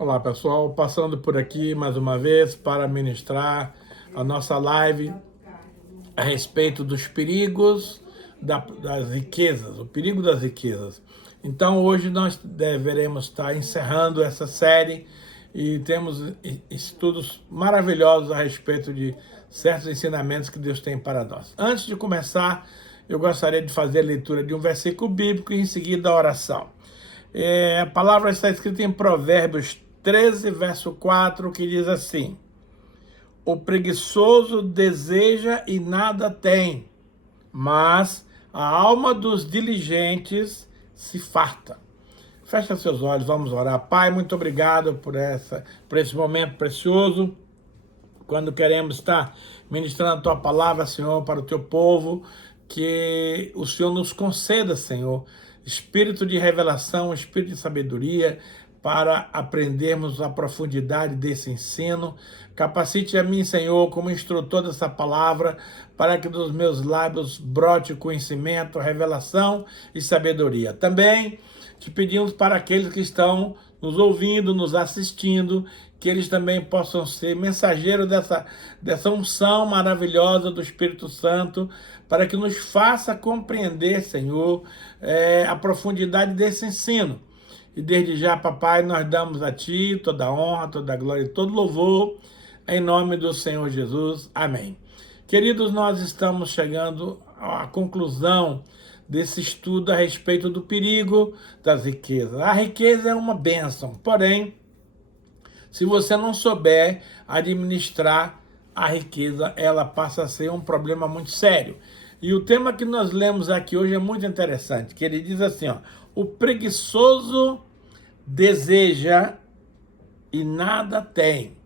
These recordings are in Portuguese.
Olá pessoal, passando por aqui mais uma vez para ministrar a nossa live a respeito dos perigos das riquezas, o perigo das riquezas. Então hoje nós deveremos estar encerrando essa série e temos estudos maravilhosos a respeito de certos ensinamentos que Deus tem para nós. Antes de começar, eu gostaria de fazer a leitura de um versículo bíblico e em seguida a oração. A palavra está escrita em Provérbios 13, verso 4, que diz assim: o preguiçoso deseja e nada tem, mas a alma dos diligentes se farta. Fecha seus olhos, vamos orar. Pai, muito obrigado por esse momento precioso, quando queremos estar ministrando a Tua palavra, Senhor, para o Teu povo, que o Senhor nos conceda, Senhor, espírito de revelação, espírito de sabedoria, para aprendermos a profundidade desse ensino. Capacite a mim, Senhor, como instrutor dessa palavra, para que dos meus lábios brote conhecimento, revelação e sabedoria. Também te pedimos para aqueles que estão nos ouvindo, nos assistindo, que eles também possam ser mensageiros dessa unção maravilhosa do Espírito Santo, para que nos faça compreender, Senhor, a profundidade desse ensino. E desde já, papai, nós damos a Ti toda a honra, toda a glória e todo louvor, em nome do Senhor Jesus. Amém. Queridos, nós estamos chegando à conclusão desse estudo a respeito do perigo das riquezas. A riqueza é uma bênção, porém, se você não souber administrar a riqueza, ela passa a ser um problema muito sério. E o tema que nós lemos aqui hoje é muito interessante, que ele diz assim, ó: o preguiçoso deseja e nada tem,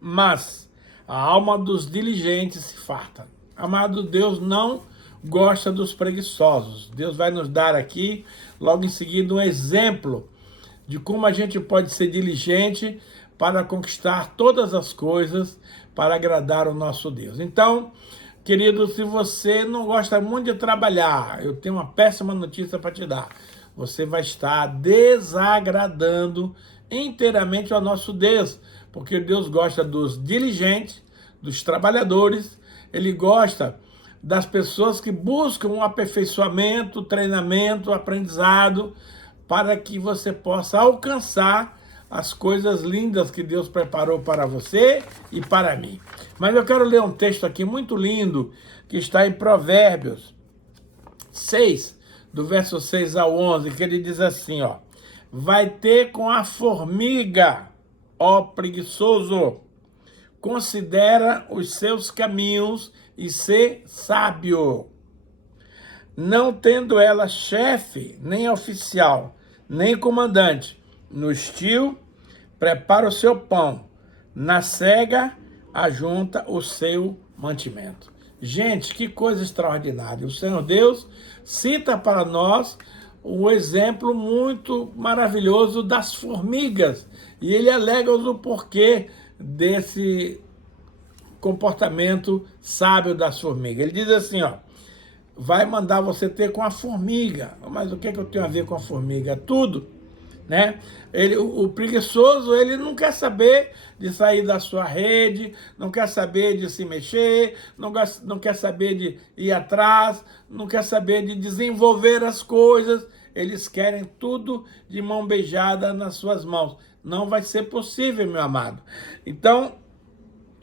mas a alma dos diligentes se farta. Amado, Deus não gosta dos preguiçosos. Deus vai nos dar aqui, logo em seguida, um exemplo de como a gente pode ser diligente para conquistar todas as coisas, para agradar o nosso Deus. Então, querido, se você não gosta muito de trabalhar, eu tenho uma péssima notícia para te dar. Você vai estar desagradando inteiramente ao nosso Deus, porque Deus gosta dos diligentes, dos trabalhadores, Ele gosta das pessoas que buscam um aperfeiçoamento, treinamento, aprendizado, para que você possa alcançar as coisas lindas que Deus preparou para você e para mim. Mas eu quero ler um texto aqui muito lindo, que está em Provérbios 6, do verso 6 ao 11, que ele diz assim, ó: vai ter com a formiga, ó preguiçoso, considera os seus caminhos e ser sábio. Não tendo ela chefe, nem oficial, nem comandante, no estio, prepara o seu pão, na cega, ajunta o seu mantimento. Gente, que coisa extraordinária. O Senhor Deus cita para nós um exemplo muito maravilhoso das formigas. E ele alega-nos o porquê desse comportamento sábio das formigas. Ele diz assim, ó: vai mandar você ter com a formiga. Mas o que eu tenho a ver com a formiga? Tudo, né? O preguiçoso, ele não quer saber de sair da sua rede, não quer saber de se mexer, não quer saber de ir atrás, não quer saber de desenvolver as coisas. Eles querem tudo de mão beijada nas suas mãos. Não vai ser possível, meu amado. Então,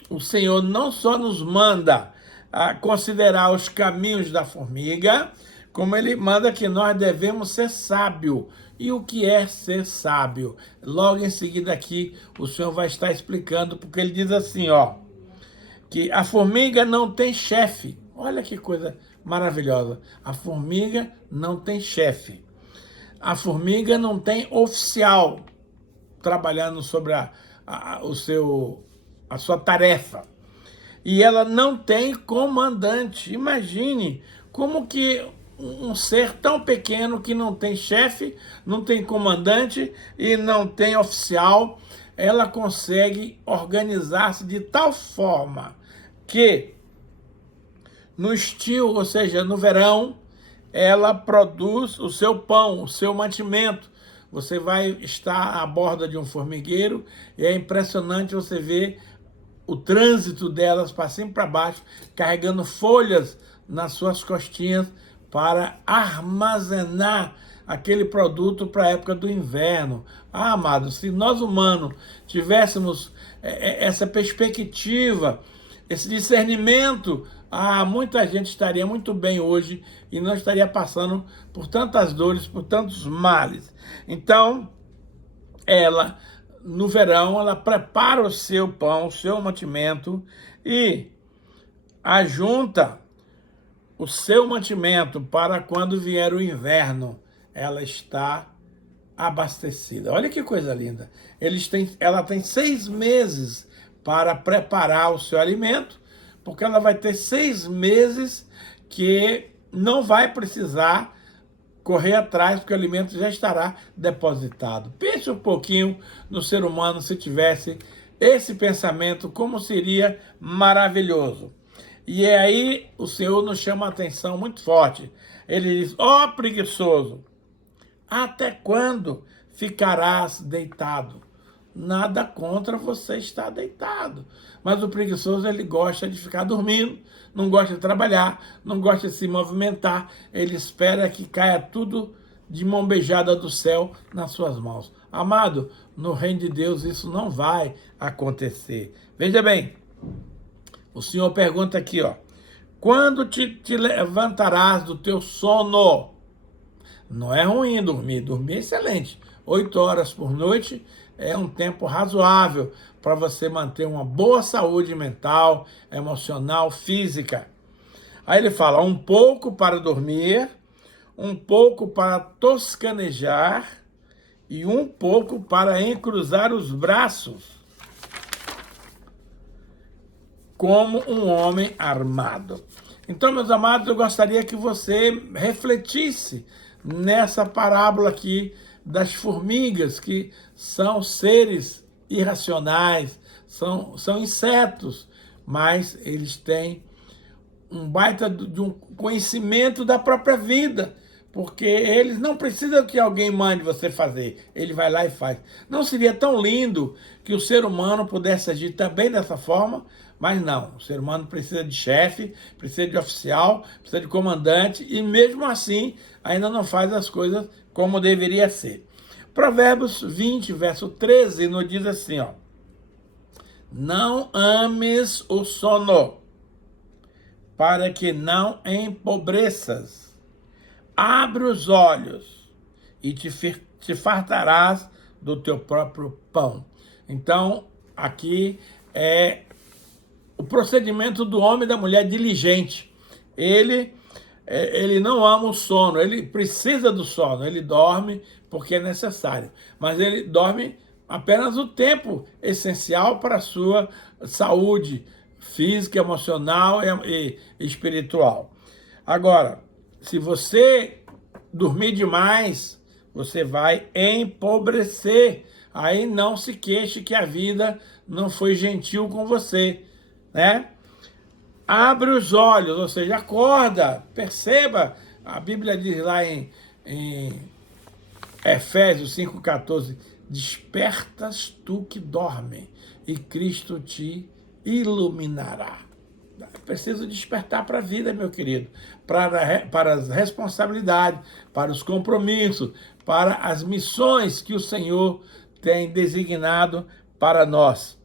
o Senhor não só nos manda a considerar os caminhos da formiga, como Ele manda que nós devemos ser sábios. E o que é ser sábio? Logo em seguida aqui, o Senhor vai estar explicando, porque Ele diz assim, ó, que a formiga não tem chefe. Olha que coisa maravilhosa. A formiga não tem chefe. A formiga não tem oficial trabalhando sobre a sua tarefa. E ela não tem comandante. Imagine como que um ser tão pequeno, que não tem chefe, não tem comandante e não tem oficial, ela consegue organizar-se de tal forma que no estio, ou seja, no verão, ela produz o seu pão, o seu mantimento. você vai estar à borda de um formigueiro e é impressionante você ver o trânsito delas para cima e para baixo, carregando folhas nas suas costinhas para armazenar aquele produto para a época do inverno. Ah, amado, se nós humanos tivéssemos essa perspectiva, esse discernimento, muita gente estaria muito bem hoje e não estaria passando por tantas dores, por tantos males. Então, ela, no verão, ela prepara o seu pão, o seu mantimento e ajunta o seu mantimento para quando vier o inverno, ela está abastecida. Olha que coisa linda. Ela tem 6 meses para preparar o seu alimento, porque ela vai ter 6 meses que não vai precisar correr atrás, porque o alimento já estará depositado. Pense um pouquinho no ser humano se tivesse esse pensamento, como seria maravilhoso. E aí o Senhor nos chama a atenção muito forte. Ele diz: ó preguiçoso, até quando ficarás deitado? Nada contra você estar deitado. Mas o preguiçoso, ele gosta de ficar dormindo, não gosta de trabalhar, não gosta de se movimentar. Ele espera que caia tudo de mão beijada do céu nas suas mãos. Amado, no reino de Deus isso não vai acontecer. Veja bem, o Senhor pergunta aqui, quando te levantarás do teu sono? Não é ruim dormir é excelente. 8 horas por noite é um tempo razoável para você manter uma boa saúde mental, emocional, física. Aí ele fala, um pouco para dormir, um pouco para toscanejar e um pouco para encruzar os braços, como um homem armado. Então, meus amados, eu gostaria que você refletisse nessa parábola aqui das formigas, que são seres irracionais, são insetos, mas eles têm um baita de um conhecimento da própria vida, porque eles não precisam que alguém mande você fazer, ele vai lá e faz. Não seria tão lindo que o ser humano pudesse agir também dessa forma? Mas não, o ser humano precisa de chefe, precisa de oficial, precisa de comandante, e mesmo assim ainda não faz as coisas como deveria ser. Provérbios 20, verso 13, nos diz assim, não ames o sono, para que não empobreças. Abre os olhos e te fartarás do teu próprio pão. Então, aqui é o procedimento do homem e da mulher diligente. Ele não ama o sono, ele precisa do sono, ele dorme porque é necessário, mas ele dorme apenas o tempo essencial para a sua saúde física, emocional e espiritual. Agora, se você dormir demais, você vai empobrecer. Aí não se queixe que a vida não foi gentil com você, né? Abre os olhos, ou seja, acorda, perceba. A Bíblia diz lá em Efésios 5,14, despertas tu que dorme, e Cristo te iluminará. Preciso despertar para a vida, meu querido, para as responsabilidades, para os compromissos, para as missões que o Senhor tem designado para nós.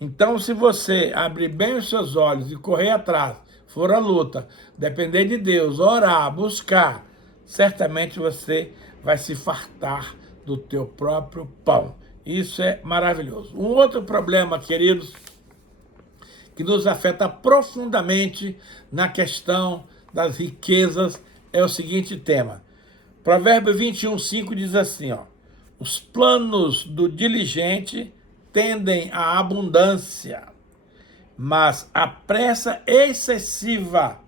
Então, se você abrir bem os seus olhos e correr atrás, for a luta, depender de Deus, orar, buscar, certamente você vai se fartar do teu próprio pão. Isso é maravilhoso. Um outro problema, queridos, que nos afeta profundamente na questão das riquezas é o seguinte tema. Provérbio 21:5 diz assim, os planos do diligente tendem à abundância, mas a pressa excessiva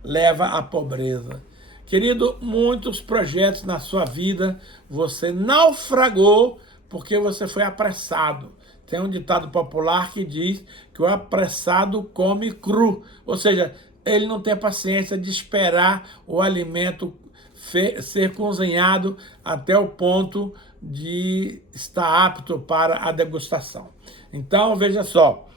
leva à pobreza. Querido, muitos projetos na sua vida você naufragou porque você foi apressado. Tem um ditado popular que diz que o apressado come cru, ou seja, ele não tem paciência de esperar o alimento ser cozinhado até o ponto de estar apto para a degustação. Então, veja só,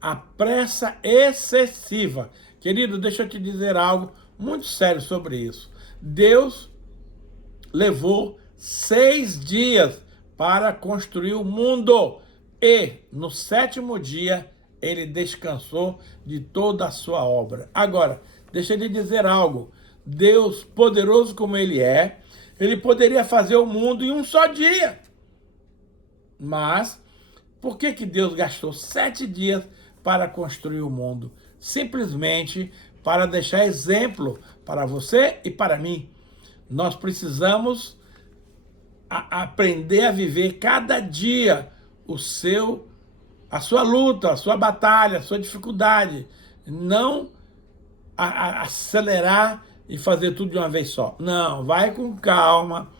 a pressa excessiva. Querido, deixa eu te dizer algo muito sério sobre isso. Deus levou 6 dias para construir o mundo e no 7º dia ele descansou de toda a sua obra. Agora, deixa eu lhe dizer algo. Deus, poderoso como ele é, ele poderia fazer o mundo em um só dia. Mas, por que Deus gastou 7 dias para construir o mundo? Simplesmente para deixar exemplo para você e para mim. Nós precisamos aprender a viver cada dia a sua luta, a sua batalha, a sua dificuldade. Não acelerar e fazer tudo de uma vez só. Não, vai com calma.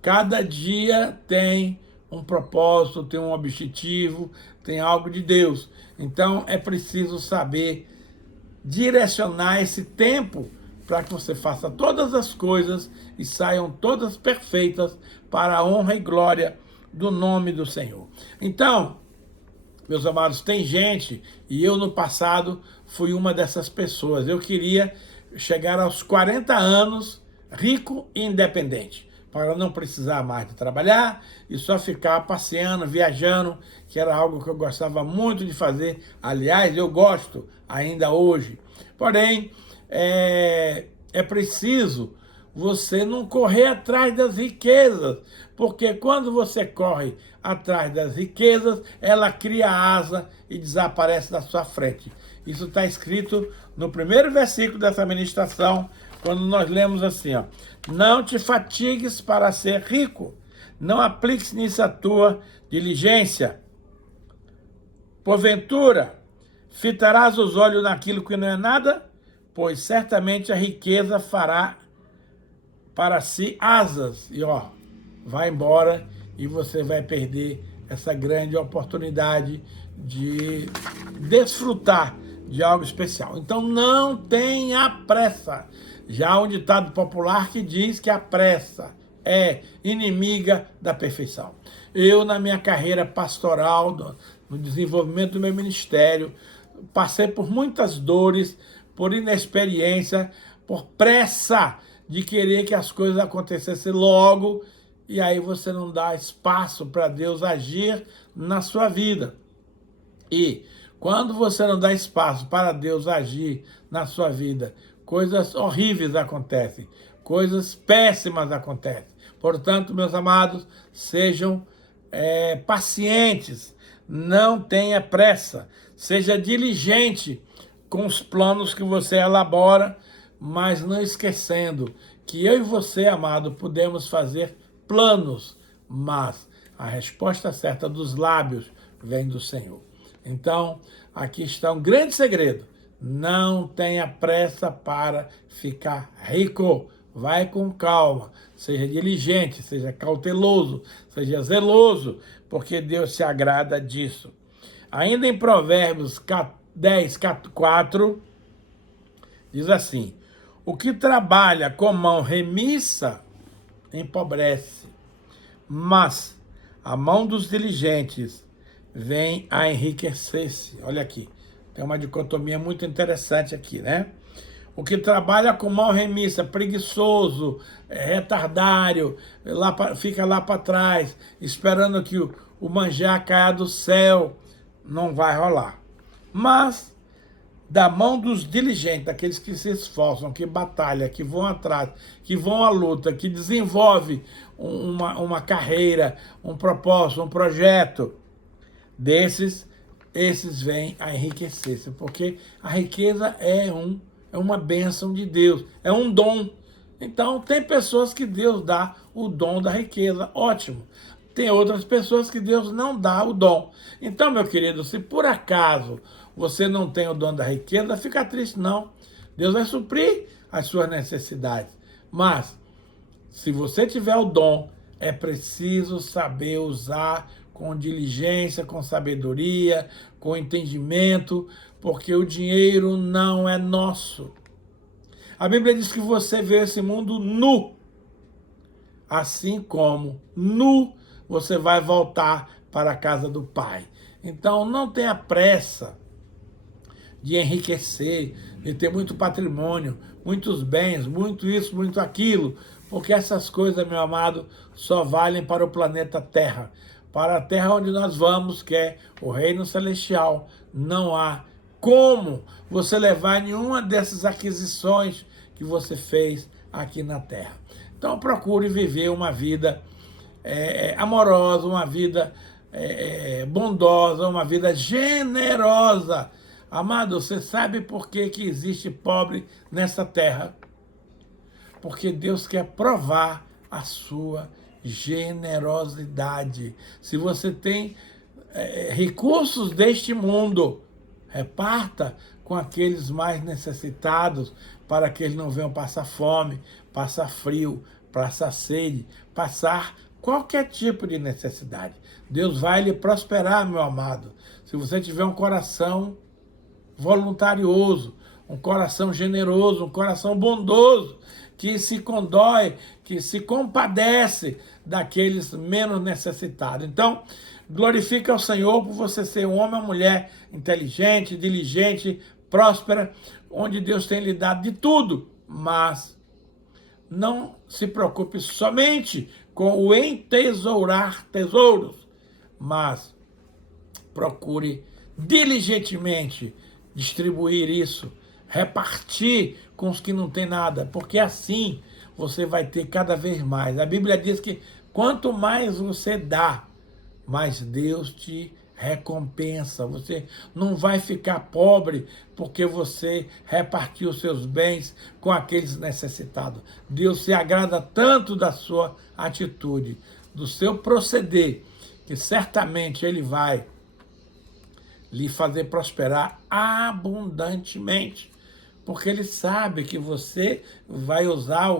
Cada dia tem um propósito, tem um objetivo, tem algo de Deus. Então é preciso saber direcionar esse tempo para que você faça todas as coisas e saiam todas perfeitas para a honra e glória do nome do Senhor. Então, meus amados, tem gente, e eu no passado fui uma dessas pessoas. Eu queria chegar aos 40 anos rico e independente, para não precisar mais de trabalhar e só ficar passeando, viajando, que era algo que eu gostava muito de fazer. Aliás, eu gosto ainda hoje. Porém, é preciso você não correr atrás das riquezas, porque quando você corre atrás das riquezas, ela cria asa e desaparece da sua frente. Isso está escrito no primeiro versículo dessa ministração, quando nós lemos assim, ó: não te fatigues para ser rico, não apliques nisso a tua diligência. Porventura, fitarás os olhos naquilo que não é nada, pois certamente a riqueza fará para si asas, e vai embora e você vai perder essa grande oportunidade de desfrutar de algo especial. Então não tenha pressa. Já há um ditado popular que diz que a pressa é inimiga da perfeição. Eu, na minha carreira pastoral, no desenvolvimento do meu ministério, passei por muitas dores, por inexperiência, por pressa de querer que as coisas acontecessem logo, e aí você não dá espaço para Deus agir na sua vida. E quando você não dá espaço para Deus agir na sua vida, coisas horríveis acontecem, coisas péssimas acontecem. Portanto, meus amados, sejam pacientes, não tenha pressa, seja diligente com os planos que você elabora, mas não esquecendo que eu e você, amado, podemos fazer planos, mas a resposta certa dos lábios vem do Senhor. Então, aqui está um grande segredo. Não tenha pressa para ficar rico. Vai com calma, seja diligente, seja cauteloso, seja zeloso, porque Deus se agrada disso. Ainda em Provérbios 10, 4, diz assim: o que trabalha com mão remissa empobrece, mas a mão dos diligentes vem a enriquecer-se. Olha aqui, tem uma dicotomia muito interessante aqui, né? O que trabalha com mão remissa, preguiçoso, retardário, fica lá para trás, esperando que o manjar caia do céu, não vai rolar. Mas da mão dos diligentes, daqueles que se esforçam, que batalham, que vão atrás, que vão à luta, que desenvolvem uma carreira, um propósito, um projeto, esses vêm a enriquecer-se, porque a riqueza é uma bênção de Deus, é um dom. Então, tem pessoas que Deus dá o dom da riqueza, ótimo. Tem outras pessoas que Deus não dá o dom. Então, meu querido, se por acaso você não tem o dom da riqueza, fica triste, não. Deus vai suprir as suas necessidades. Mas, se você tiver o dom, é preciso saber usar com diligência, com sabedoria, com entendimento, porque o dinheiro não é nosso. A Bíblia diz que você vê esse mundo nu, assim como nu você vai voltar para a casa do Pai. Então não tenha pressa de enriquecer, de ter muito patrimônio, muitos bens, muito isso, muito aquilo, porque essas coisas, meu amado, só valem para o planeta Terra, para a Terra onde nós vamos, que é o reino celestial. Não há como você levar nenhuma dessas aquisições que você fez aqui na Terra. Então procure viver uma vida amorosa, uma vida bondosa, uma vida generosa. Amado, você sabe por que existe pobre nessa terra? Porque Deus quer provar a sua generosidade. Se você tem recursos deste mundo, reparta com aqueles mais necessitados, para que eles não venham passar fome, passar frio, passar sede, passar qualquer tipo de necessidade. Deus vai lhe prosperar, meu amado. Se você tiver um coração voluntarioso, um coração generoso, um coração bondoso, que se condói, que se compadece daqueles menos necessitados. Então, glorifica ao Senhor por você ser um homem ou mulher inteligente, diligente, próspera, onde Deus tem lhe dado de tudo, mas não se preocupe somente com o entesourar tesouros, mas procure diligentemente distribuir isso, repartir com os que não têm nada, porque assim você vai ter cada vez mais. A Bíblia diz que quanto mais você dá, mais Deus te recompensa. Você não vai ficar pobre porque você repartiu seus bens com aqueles necessitados. Deus se agrada tanto da sua atitude, do seu proceder, que certamente Ele vai lhe fazer prosperar abundantemente, porque Ele sabe que você vai usar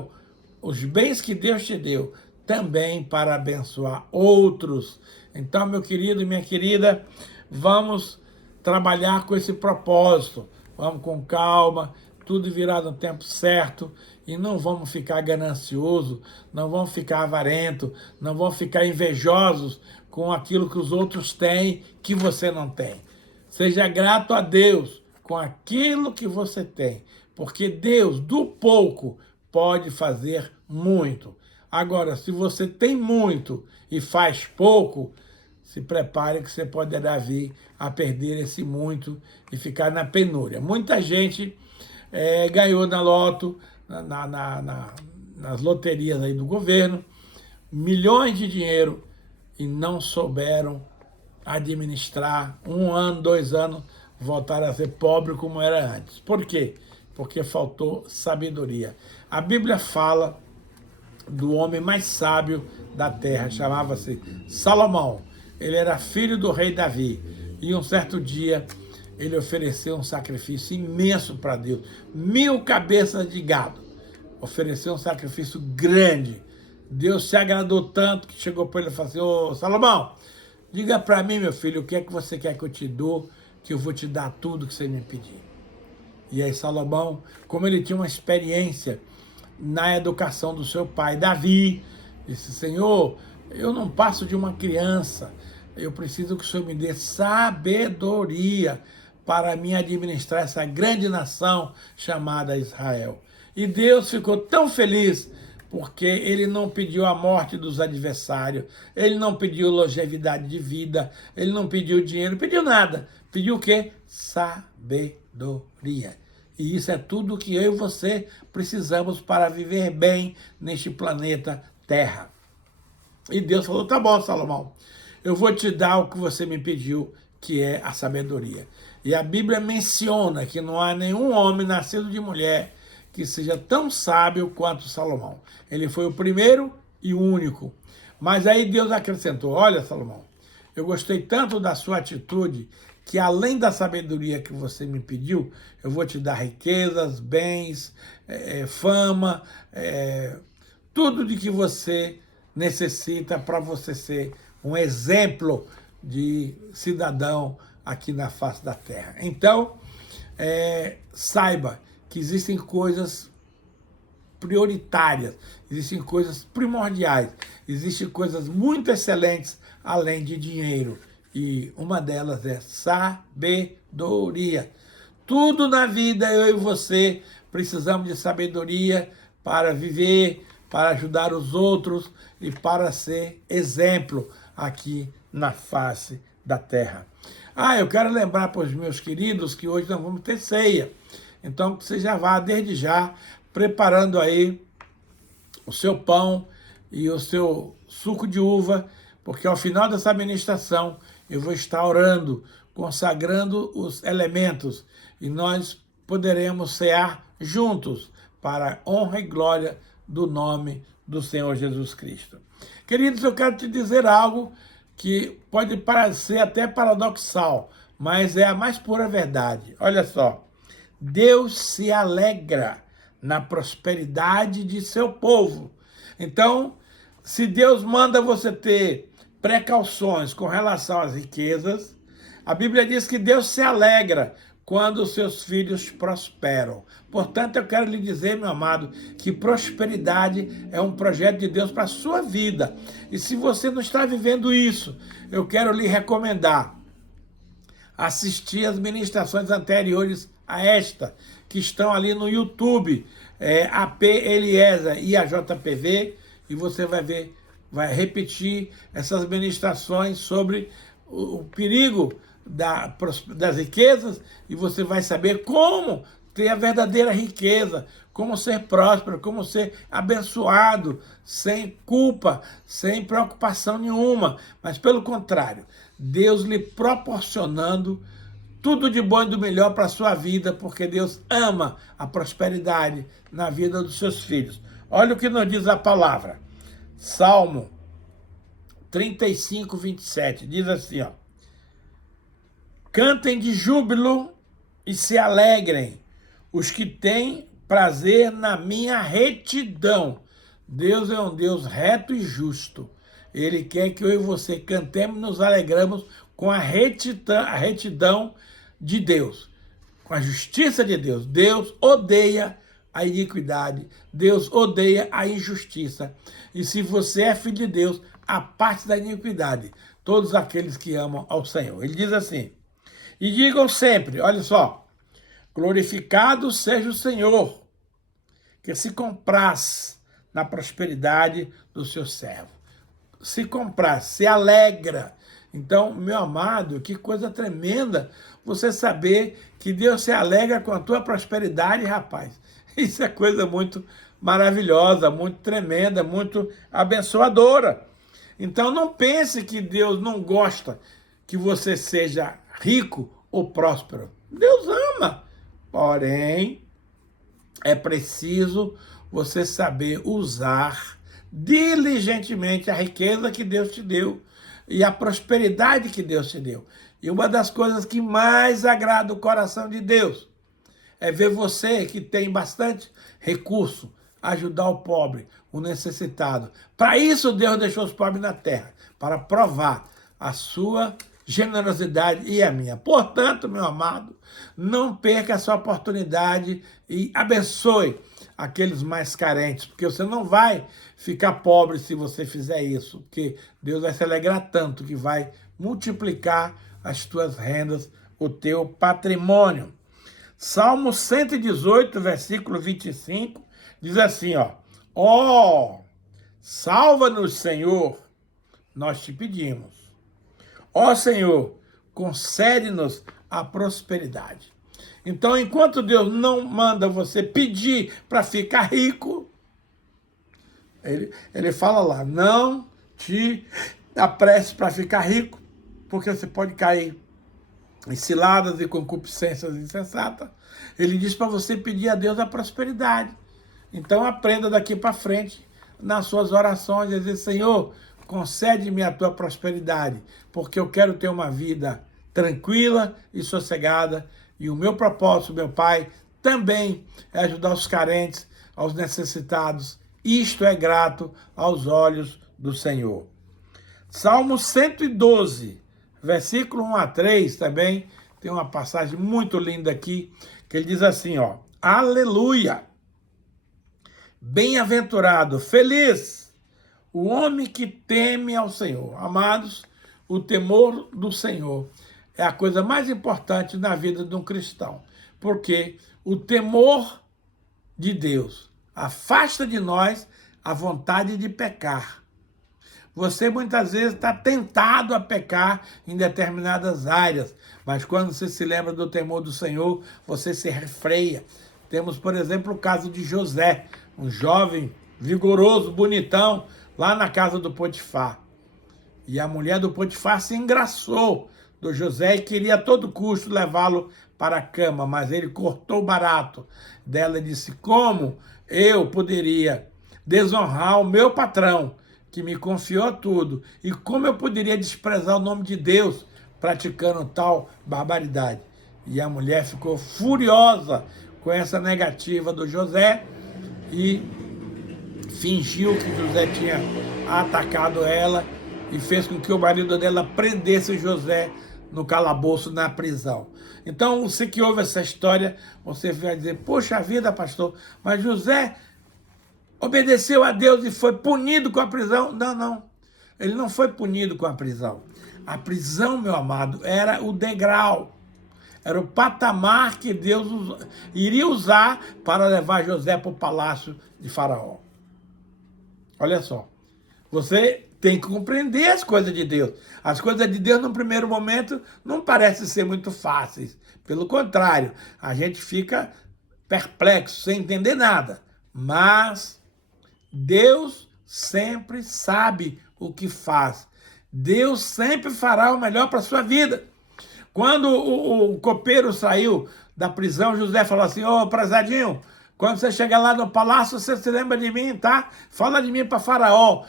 os bens que Deus te deu também para abençoar outros. Então, meu querido e minha querida, vamos trabalhar com esse propósito. Vamos com calma, tudo virá no tempo certo, e não vamos ficar gananciosos, não vamos ficar avarentos, não vamos ficar invejosos com aquilo que os outros têm que você não tem. Seja grato a Deus com aquilo que você tem, porque Deus, do pouco, pode fazer muito. Agora, se você tem muito e faz pouco, se prepare que você poderá vir a perder esse muito e ficar na penúria. Muita gente ganhou na loto, nas loterias aí do governo, milhões de dinheiro e não souberam administrar. 1 ano, 2 anos, voltaram a ser pobre como era antes. Por quê? Porque faltou sabedoria. A Bíblia fala do homem mais sábio da terra, chamava-se Salomão. Ele era filho do rei Davi. E um certo dia ele ofereceu um sacrifício imenso para Deus. 1000 cabeças de gado. Ofereceu um sacrifício grande. Deus se agradou tanto que chegou para ele e falou assim: ô Salomão, diga para mim, meu filho, o que é que você quer que eu te dou, que eu vou te dar tudo que você me pedir. E aí Salomão, como ele tinha uma experiência na educação do seu pai, Davi, disse: Senhor, eu não passo de uma criança, eu preciso que o Senhor me dê sabedoria para mim administrar essa grande nação chamada Israel. E Deus ficou tão feliz, porque ele não pediu a morte dos adversários, ele não pediu longevidade de vida, ele não pediu dinheiro, não pediu nada. Pediu o quê? Sabedoria. E isso é tudo que eu e você precisamos para viver bem neste planeta Terra. E Deus falou: tá bom, Salomão, eu vou te dar o que você me pediu, que é a sabedoria. E a Bíblia menciona que não há nenhum homem nascido de mulher que seja tão sábio quanto Salomão. Ele foi o primeiro e o único. Mas aí Deus acrescentou: olha, Salomão, eu gostei tanto da sua atitude, que além da sabedoria que você me pediu, eu vou te dar riquezas, bens, fama, tudo de que você necessita para você ser um exemplo de cidadão aqui na face da terra. Então, saiba que existem coisas prioritárias, existem coisas primordiais, existem coisas muito excelentes além de dinheiro. E uma delas é sabedoria. Tudo na vida, eu e você, precisamos de sabedoria para viver, para ajudar os outros e para ser exemplo aqui na face da terra. Eu quero lembrar para os meus queridos que hoje nós vamos ter ceia. Então, que você já vá, desde já, preparando aí o seu pão e o seu suco de uva, porque ao final dessa ministração eu vou estar orando, consagrando os elementos, e nós poderemos cear juntos para a honra e glória do nome do Senhor Jesus Cristo. Queridos, eu quero te dizer algo que pode parecer até paradoxal, mas é a mais pura verdade. Olha só, Deus se alegra na prosperidade de seu povo. Então, se Deus manda você ter precauções com relação às riquezas, a Bíblia diz que Deus se alegra quando os seus filhos prosperam. Portanto, eu quero lhe dizer, meu amado, que prosperidade é um projeto de Deus para a sua vida. E se você não está vivendo isso, eu quero lhe recomendar assistir as ministrações anteriores a esta, que estão ali no YouTube, AP Eliezer e a JPV, e você vai ver, vai repetir essas ministrações sobre o perigo das riquezas, e você vai saber como ter a verdadeira riqueza, como ser próspero, como ser abençoado, sem culpa, sem preocupação nenhuma, mas pelo contrário, Deus lhe proporcionando tudo de bom e do melhor para a sua vida, porque Deus ama a prosperidade na vida dos seus filhos. Olha o que nos diz a palavra. Salmo 35, 27, diz assim, ó: cantem de júbilo e se alegrem os que têm prazer na minha retidão. Deus é um Deus reto e justo. Ele quer que eu e você cantemos e nos alegramos com a retidão de Deus, com a justiça de Deus. Deus odeia a iniquidade, Deus odeia a injustiça. E se você é filho de Deus, a parte da iniquidade, todos aqueles que amam ao Senhor. Ele diz assim: e digam sempre, olha só, glorificado seja o Senhor, que se compraz na prosperidade do seu servo. Se compraz, se alegra. Então, meu amado, que coisa tremenda você saber que Deus se alegra com a tua prosperidade, rapaz. Isso é coisa muito maravilhosa, muito tremenda, muito abençoadora. Então, não pense que Deus não gosta que você seja rico ou próspero. Deus ama. Porém, é preciso você saber usar diligentemente a riqueza que Deus te deu e a prosperidade que Deus te deu. E uma das coisas que mais agrada o coração de Deus é ver você que tem bastante recurso, ajudar o pobre, o necessitado. Para isso Deus deixou os pobres na terra, para provar a sua generosidade e a minha. Portanto, meu amado, não perca essa oportunidade e abençoe aqueles mais carentes, porque você não vai ficar pobre se você fizer isso, porque Deus vai se alegrar tanto que vai multiplicar as tuas rendas, o teu patrimônio. Salmo 118, versículo 25, diz assim, ó: ó, salva-nos, Senhor, nós te pedimos. Ó Senhor, concede-nos a prosperidade. Então, enquanto Deus não manda você pedir para ficar rico, ele fala lá, não te apresse para ficar rico, porque você pode cair em ciladas e concupiscências insensatas. Ele diz para você pedir a Deus a prosperidade. Então, aprenda daqui para frente, nas suas orações, a dizer: Senhor, concede-me a tua prosperidade, porque eu quero ter uma vida tranquila e sossegada. E o meu propósito, meu Pai, também é ajudar os carentes, aos necessitados. Isto é grato aos olhos do Senhor. Salmo 112, versículo 1 a 3, também tem uma passagem muito linda aqui, que ele diz assim, ó: aleluia! Bem-aventurado, feliz, o homem que teme ao Senhor. Amados, o temor do Senhor é a coisa mais importante na vida de um cristão, porque o temor de Deus afasta de nós a vontade de pecar. Você muitas vezes está tentado a pecar em determinadas áreas, mas quando você se lembra do temor do Senhor, você se refreia. Temos, por exemplo, o caso de José, um jovem vigoroso, bonitão, lá na casa do Potifar. E a mulher do Potifar se engraçou do José e queria a todo custo levá-lo para a cama, mas ele cortou o barato dela e disse: como eu poderia desonrar o meu patrão, que me confiou tudo, e como eu poderia desprezar o nome de Deus praticando tal barbaridade? E a mulher ficou furiosa com essa negativa do José e fingiu que José tinha atacado ela e fez com que o marido dela prendesse José no calabouço, na prisão. Então, você que ouve essa história, você vai dizer: poxa vida, pastor, mas José obedeceu a Deus e foi punido com a prisão. Não, não. Ele não foi punido com a prisão. A prisão, meu amado, era o degrau. Era o patamar que Deus iria usar para levar José para o palácio de Faraó. Olha só. Você tem que compreender as coisas de Deus. As coisas de Deus, no primeiro momento, não parecem ser muito fáceis. Pelo contrário, a gente fica perplexo, sem entender nada. Mas Deus sempre sabe o que faz. Deus sempre fará o melhor para a sua vida. Quando o copeiro saiu da prisão, José falou assim: ô, prezadinho, quando você chegar lá no palácio, você se lembra de mim, tá? Fala de mim para Faraó.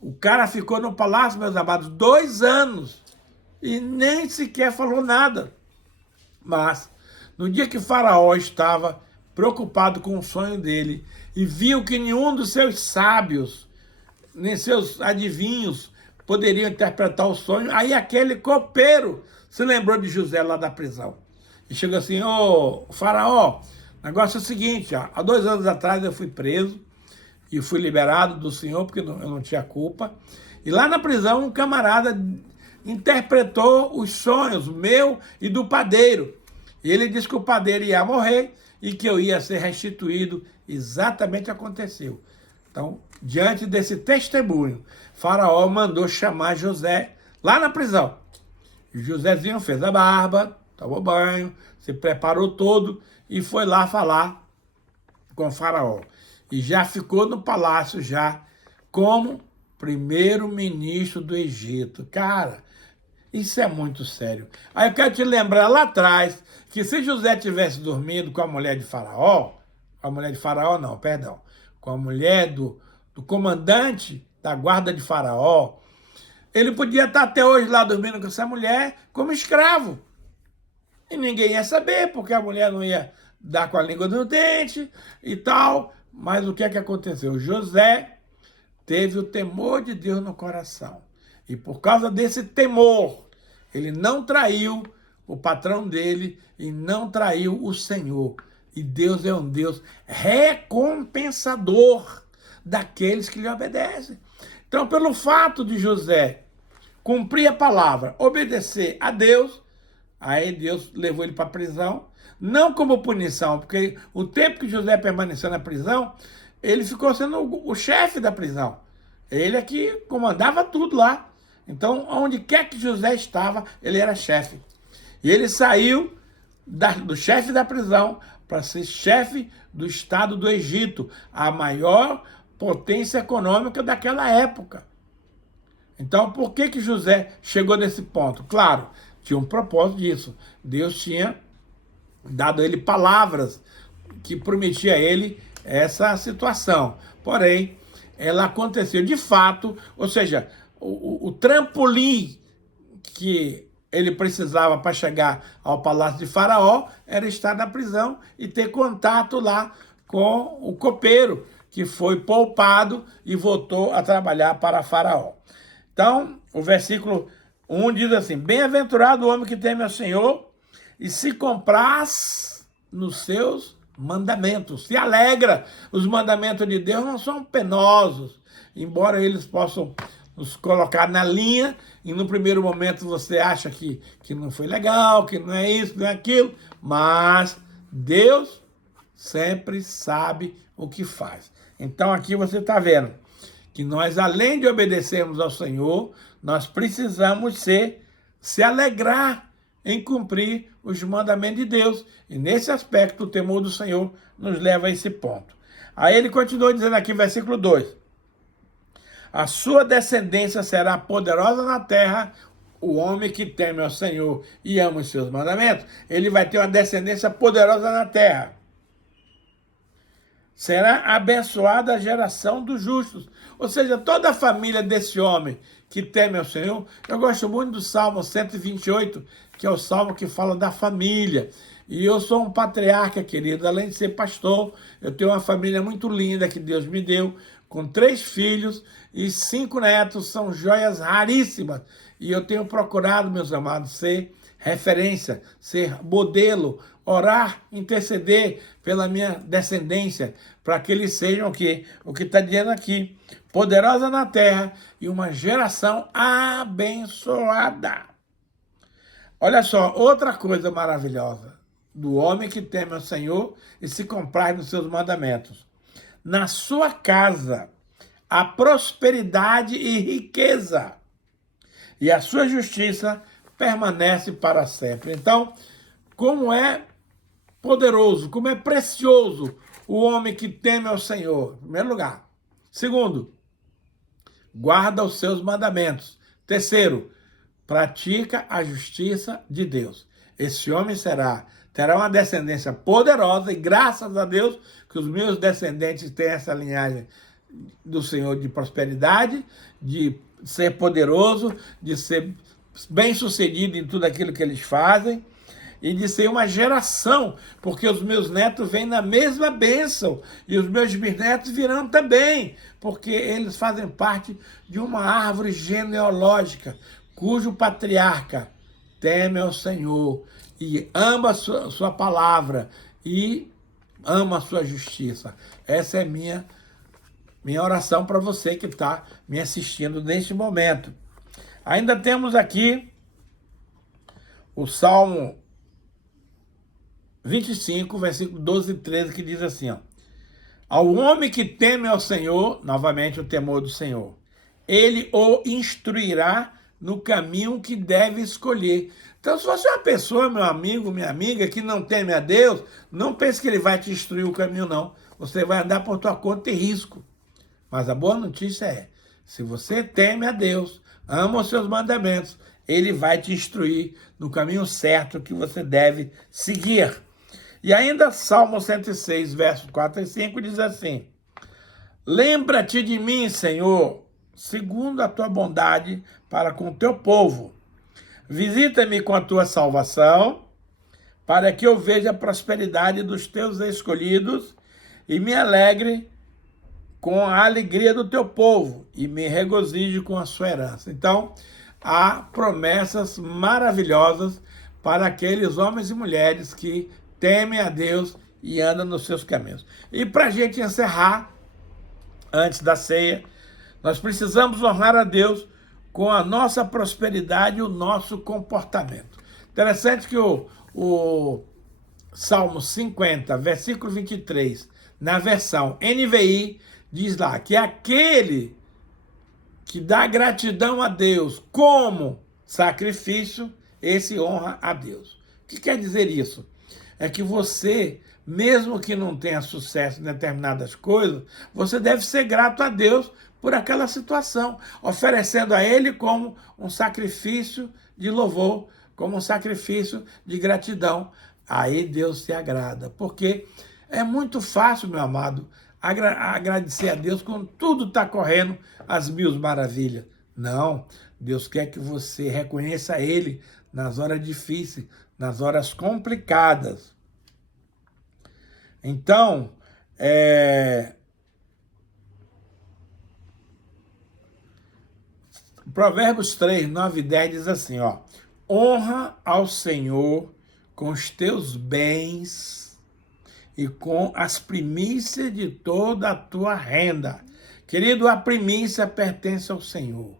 O cara ficou no palácio, meus amados, 2 anos e nem sequer falou nada. Mas, no dia que Faraó estava preocupado com o sonho dele e viu que nenhum dos seus sábios, nem seus adivinhos, poderiam interpretar o sonho, aí aquele copeiro se lembrou de José lá da prisão. E chegou assim: ô, Faraó, o negócio é o seguinte, ó, há 2 anos atrás eu fui preso e fui liberado do senhor porque eu não tinha culpa. E lá na prisão um camarada interpretou os sonhos meu e do padeiro. E ele disse que o padeiro ia morrer e que eu ia ser restituído. Exatamente aconteceu. Então, diante desse testemunho, Faraó mandou chamar José lá na prisão. E Josézinho fez a barba, tomou banho, se preparou todo e foi lá falar com Faraó. E já ficou no palácio já como primeiro-ministro do Egito. Cara, isso é muito sério. Aí eu quero te lembrar lá atrás que se José tivesse dormido com a mulher de Faraó, com a mulher do comandante da guarda de Faraó, ele podia estar até hoje lá dormindo com essa mulher como escravo. E ninguém ia saber, porque a mulher não ia dar com a língua no dente e tal. Mas o que é que aconteceu? José teve o temor de Deus no coração. E por causa desse temor, ele não traiu o patrão dele e não traiu o Senhor. E Deus é um Deus recompensador daqueles que lhe obedecem. Então, pelo fato de José cumprir a palavra, obedecer a Deus, aí Deus levou ele para a prisão, não como punição, porque o tempo que José permaneceu na prisão, ele ficou sendo o chefe da prisão. Ele é que comandava tudo lá. Então, onde quer que José estava, ele era chefe. E ele saiu do chefe da prisão para ser chefe do estado do Egito, a maior potência econômica daquela época. Então, por que José chegou nesse ponto? Claro, tinha um propósito disso. Deus tinha dado a ele palavras que prometia a ele essa situação. Porém, ela aconteceu de fato, ou seja, o trampolim que ele precisava para chegar ao palácio de Faraó era estar na prisão e ter contato lá com o copeiro, que foi poupado e voltou a trabalhar para Faraó. Então, o versículo 1 diz assim: bem-aventurado o homem que teme ao Senhor e se compraz nos seus mandamentos. Se alegra. Os mandamentos de Deus não são penosos, embora eles possam nos colocar na linha, e no primeiro momento você acha que não foi legal, que não é isso, não é aquilo, mas Deus sempre sabe o que faz. Então aqui você está vendo que nós, além de obedecermos ao Senhor, nós precisamos se alegrar em cumprir os mandamentos de Deus. E nesse aspecto, o temor do Senhor nos leva a esse ponto. Aí ele continua dizendo aqui, versículo 2. A sua descendência será poderosa na terra. O homem que teme ao Senhor e ama os seus mandamentos, ele vai ter uma descendência poderosa na terra. Será abençoada a geração dos justos. Ou seja, toda a família desse homem que teme ao Senhor. Eu gosto muito do Salmo 128, que é o salmo que fala da família. E eu sou um patriarca, querido, além de ser pastor, eu tenho uma família muito linda que Deus me deu, com 3 filhos e 5 netos, são joias raríssimas. E eu tenho procurado, meus amados, ser referência, ser modelo, orar, interceder pela minha descendência, para que eles sejam o que está dizendo aqui, poderosa na terra e uma geração abençoada. Olha só, outra coisa maravilhosa do homem que teme ao Senhor e se compraz nos seus mandamentos. Na sua casa há prosperidade e riqueza, e a sua justiça permanece para sempre. Então, como é poderoso, como é precioso o homem que teme ao Senhor, em primeiro lugar. Segundo, guarda os seus mandamentos. Terceiro, pratica a justiça de Deus. Esse homem terá uma descendência poderosa, e graças a Deus que os meus descendentes têm essa linhagem do Senhor de prosperidade, de ser poderoso, de ser bem-sucedido em tudo aquilo que eles fazem, e de ser uma geração, porque os meus netos vêm na mesma bênção, e os meus bisnetos virão também, porque eles fazem parte de uma árvore genealógica, cujo patriarca teme ao Senhor, e ama a sua palavra, e ama a sua justiça. Essa é minha oração para você que está me assistindo neste momento. Ainda temos aqui o Salmo 25, versículo 12 e 13, que diz assim, ó: ao homem que teme ao Senhor, novamente o temor do Senhor, ele o instruirá no caminho que deve escolher. Então, se você é uma pessoa, meu amigo, minha amiga, que não teme a Deus, não pense que ele vai te instruir o caminho, não. Você vai andar por tua conta e risco. Mas a boa notícia é, se você teme a Deus, ama os seus mandamentos, ele vai te instruir no caminho certo que você deve seguir. E ainda Salmo 106, versos 4 e 5 diz assim: lembra-te de mim, Senhor, segundo a tua bondade para com o teu povo. Visita-me com a tua salvação, para que eu veja a prosperidade dos teus escolhidos e me alegre com a alegria do teu povo e me regozije com a sua herança. Então, há promessas maravilhosas para aqueles homens e mulheres que temem a Deus e andam nos seus caminhos. E para a gente encerrar, antes da ceia, nós precisamos honrar a Deus com a nossa prosperidade e o nosso comportamento. Interessante que o Salmo 50, versículo 23, na versão NVI, diz lá que aquele que dá gratidão a Deus como sacrifício, esse honra a Deus. O que quer dizer isso? É que você, mesmo que não tenha sucesso em determinadas coisas, você deve ser grato a Deus por aquela situação, oferecendo a Ele como um sacrifício de louvor, como um sacrifício de gratidão. Aí Deus se agrada, porque é muito fácil, meu amado, agradecer a Deus quando tudo está correndo às mil maravilhas. Não, Deus quer que você reconheça Ele nas horas difíceis, nas horas complicadas. Então, Provérbios 3, 9 e 10 diz assim, ó: honra ao Senhor com os teus bens e com as primícias de toda a tua renda. Querido, a primícia pertence ao Senhor.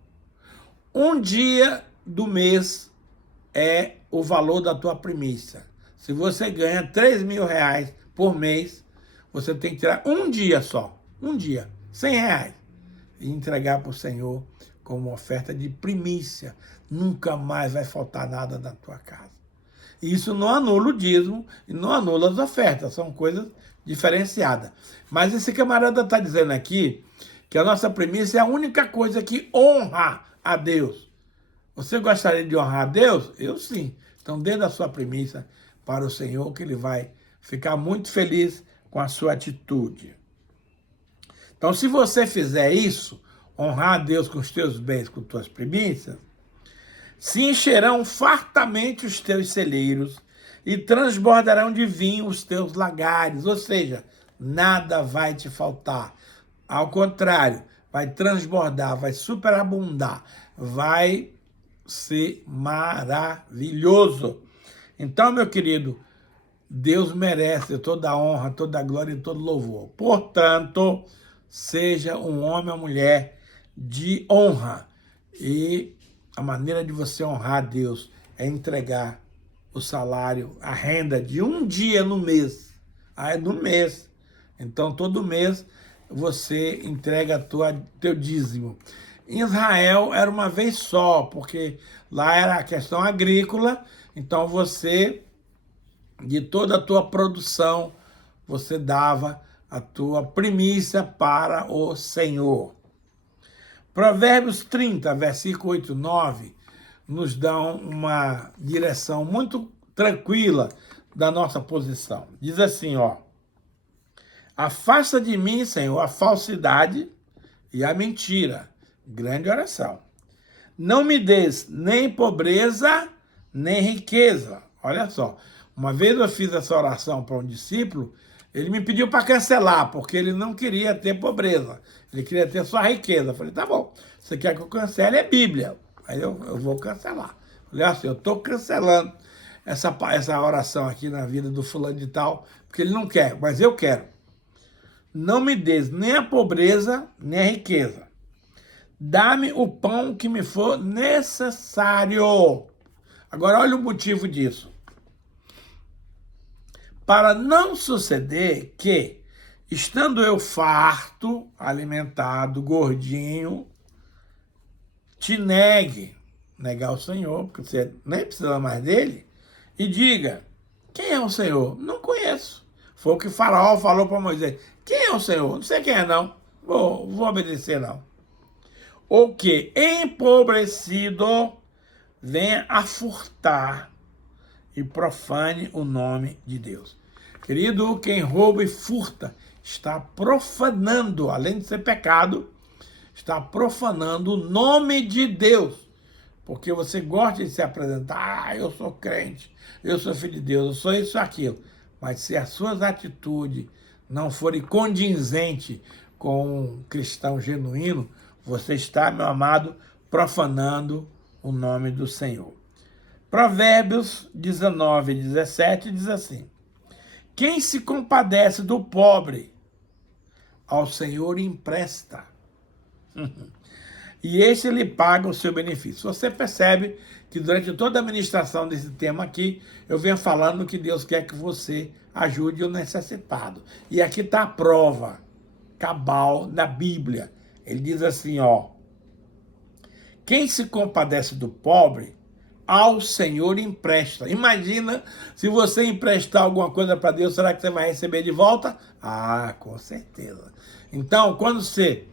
Um dia do mês é o valor da tua primícia. Se você ganha 3 mil reais por mês, você tem que tirar um dia só, um dia, 100 reais, e entregar para o Senhor como oferta de primícia. Nunca mais vai faltar nada na tua casa. Isso não anula o dízimo e não anula as ofertas, são coisas diferenciadas. Mas esse camarada está dizendo aqui que a nossa primícia é a única coisa que honra a Deus. Você gostaria de honrar a Deus? Eu sim. Então dê da sua primícia para o Senhor, que Ele vai ficar muito feliz com a sua atitude. Então, se você fizer isso, honrar a Deus com os teus bens, com tuas primícias, se encherão fartamente os teus celeiros e transbordarão de vinho os teus lagares. Ou seja, nada vai te faltar. Ao contrário, vai transbordar, vai superabundar, vai ser maravilhoso. Então, meu querido, Deus merece toda a honra, toda a glória e todo louvor. Portanto, seja um homem ou mulher de honra. E a maneira de você honrar a Deus é entregar o salário, a renda de um dia no mês. É no mês. Então, todo mês você entrega teu dízimo. Em Israel era uma vez só, porque lá era a questão agrícola. Então, você, de toda a tua produção, você dava a tua primícia para o Senhor. Provérbios 30, versículo 8 e 9, nos dão uma direção muito tranquila da nossa posição. Diz assim, ó: afasta de mim, Senhor, a falsidade e a mentira. Grande oração. Não me des nem pobreza, nem riqueza. Olha só, uma vez eu fiz essa oração para um discípulo, ele me pediu para cancelar, porque ele não queria ter pobreza. Ele queria ter só riqueza. Eu falei, tá bom, você quer que eu cancele? É Bíblia. Aí eu vou cancelar. Eu falei assim, eu estou cancelando essa oração aqui na vida do fulano de tal, porque ele não quer, mas eu quero. Não me des nem a pobreza, nem a riqueza. Dá-me o pão que me for necessário. Agora, olha o motivo disso. Para não suceder que, estando eu farto, alimentado, gordinho, te negar o Senhor, porque você nem precisa mais dele, e diga, quem é o Senhor? Não conheço. Foi o que Faraó falou para Moisés. Quem é o Senhor? Não sei quem é, não. Vou obedecer, não. Ou que, empobrecido, venha a furtar e profane o nome de Deus. Querido, quem rouba e furta está profanando, além de ser pecado, está profanando o nome de Deus. Porque você gosta de se apresentar, eu sou crente, eu sou filho de Deus, eu sou isso e aquilo. Mas se as suas atitudes não forem condizentes com um cristão genuíno, você está, meu amado, profanando o nome do Senhor. Provérbios 19, 17 diz assim: quem se compadece do pobre, ao Senhor empresta, e este lhe paga o seu benefício. Você percebe que durante toda a ministração desse tema aqui, eu venho falando que Deus quer que você ajude o necessitado. E aqui está a prova cabal da Bíblia. Ele diz assim, ó: quem se compadece do pobre, ao Senhor empresta. Imagina se você emprestar alguma coisa para Deus, será que você vai receber de volta? Ah, com certeza. Então, quando você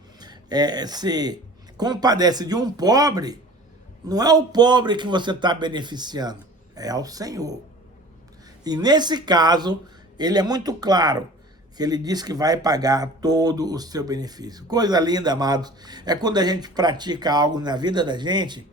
se compadece de um pobre, não é o pobre que você está beneficiando, é ao Senhor. E nesse caso, ele é muito claro, que ele diz que vai pagar todo o seu benefício. Coisa linda, amados, é quando a gente pratica algo na vida da gente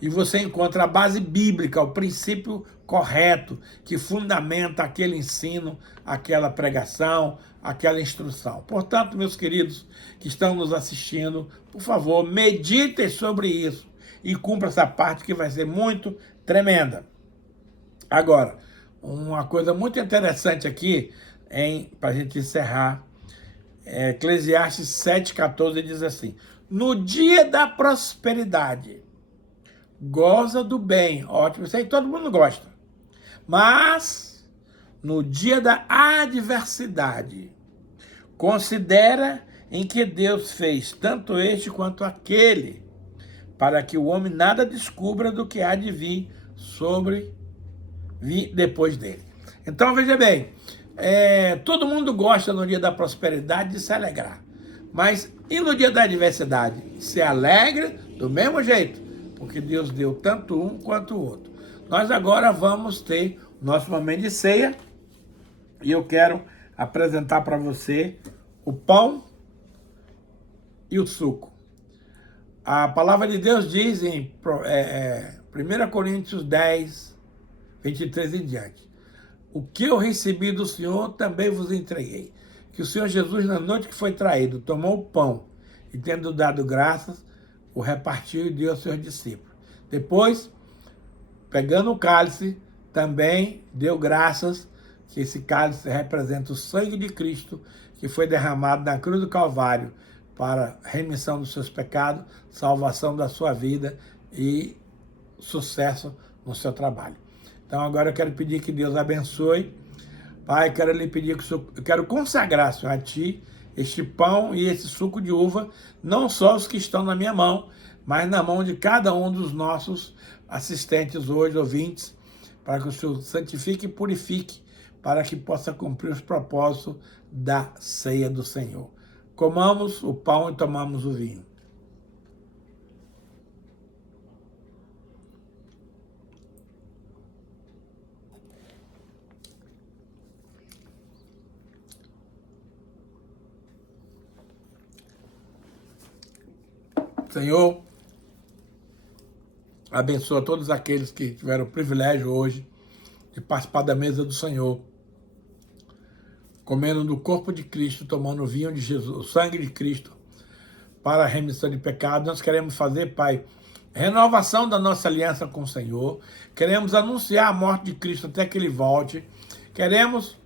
e você encontra a base bíblica, o princípio correto que fundamenta aquele ensino, aquela pregação, aquela instrução. Portanto, meus queridos que estão nos assistindo, por favor, meditem sobre isso e cumpra essa parte que vai ser muito tremenda. Agora, uma coisa muito interessante aqui, para a gente encerrar, Eclesiastes 7,14 diz assim: no dia da prosperidade, goza do bem. Ótimo, isso aí todo mundo gosta. Mas, no dia da adversidade, considera em que Deus fez tanto este quanto aquele, para que o homem nada descubra do que há de vir depois dele. Então, veja bem, todo mundo gosta no dia da prosperidade de se alegrar. Mas e no dia da adversidade? Se alegre do mesmo jeito, porque Deus deu tanto um quanto o outro. Nós agora vamos ter o nosso momento de ceia e eu quero apresentar para você o pão e o suco. A palavra de Deus diz em 1 Coríntios 10, 23 em diante: o que eu recebi do Senhor também vos entreguei. Que o Senhor Jesus, na noite que foi traído, tomou o pão e, tendo dado graças, o repartiu e deu aos seus discípulos. Depois, pegando o cálice, também deu graças, que esse cálice representa o sangue de Cristo, que foi derramado na cruz do Calvário para remissão dos seus pecados, salvação da sua vida e sucesso no seu trabalho. Então agora eu quero pedir que Deus abençoe. Pai, quero lhe pedir que eu quero consagrar, Senhor, a Ti este pão e esse suco de uva, não só os que estão na minha mão, mas na mão de cada um dos nossos assistentes hoje, ouvintes, para que o Senhor santifique e purifique, para que possa cumprir os propósitos da ceia do Senhor. Comamos o pão e tomamos o vinho. Senhor, abençoa todos aqueles que tiveram o privilégio hoje de participar da mesa do Senhor, comendo do corpo de Cristo, tomando o vinho de Jesus, o sangue de Cristo, para a remissão de pecado. Nós queremos fazer, Pai, renovação da nossa aliança com o Senhor. Queremos anunciar a morte de Cristo até que Ele volte. Queremos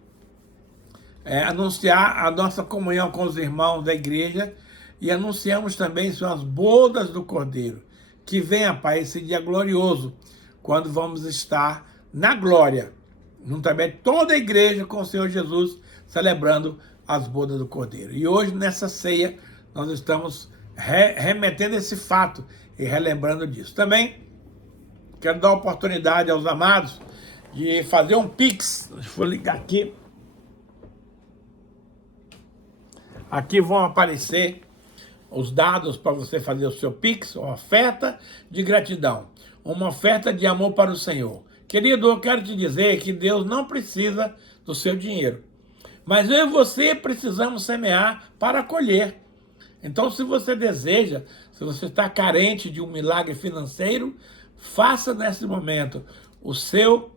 anunciar a nossa comunhão com os irmãos da igreja e anunciamos também, Senhor, as bodas do Cordeiro. Que venha, Pai, esse dia glorioso, quando vamos estar na glória, juntamente toda a igreja com o Senhor Jesus, celebrando as bodas do Cordeiro. E hoje, nessa ceia, nós estamos remetendo esse fato e relembrando disso. Também quero dar oportunidade aos amados de fazer um Pix. Deixa eu ligar aqui. Aqui vão aparecer os dados para você fazer o seu Pix, uma oferta de gratidão, uma oferta de amor para o Senhor. Querido, eu quero te dizer que Deus não precisa do seu dinheiro, mas eu e você precisamos semear para colher. Então, se você deseja, se você está carente de um milagre financeiro, faça nesse momento o seu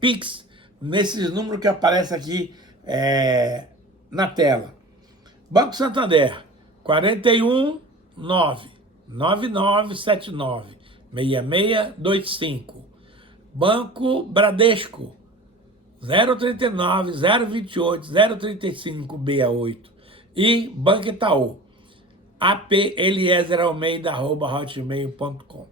Pix, nesses números que aparecem aqui na tela. Banco Santander, 41 9 9979 6625. Banco Bradesco, 039 028 035 68. E Banco Itaú, aplieseralmeida@hotmail.com.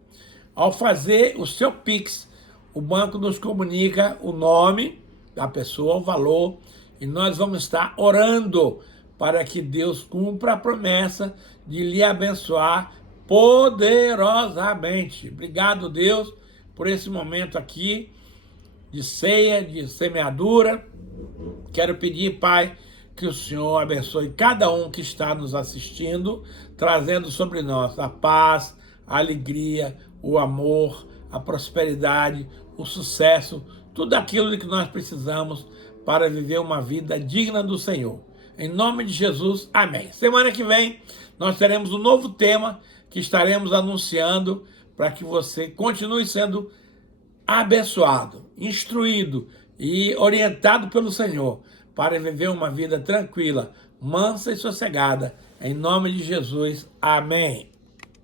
Ao fazer o seu Pix, o banco nos comunica o nome da pessoa, o valor, e nós vamos estar orando para que Deus cumpra a promessa de lhe abençoar poderosamente. Obrigado, Deus, por esse momento aqui de ceia, de semeadura. Quero pedir, Pai, que o Senhor abençoe cada um que está nos assistindo, trazendo sobre nós a paz, a alegria, o amor, a prosperidade, o sucesso, tudo aquilo que nós precisamos para viver uma vida digna do Senhor. Em nome de Jesus, amém. Semana que vem, nós teremos um novo tema que estaremos anunciando para que você continue sendo abençoado, instruído e orientado pelo Senhor para viver uma vida tranquila, mansa e sossegada. Em nome de Jesus, amém.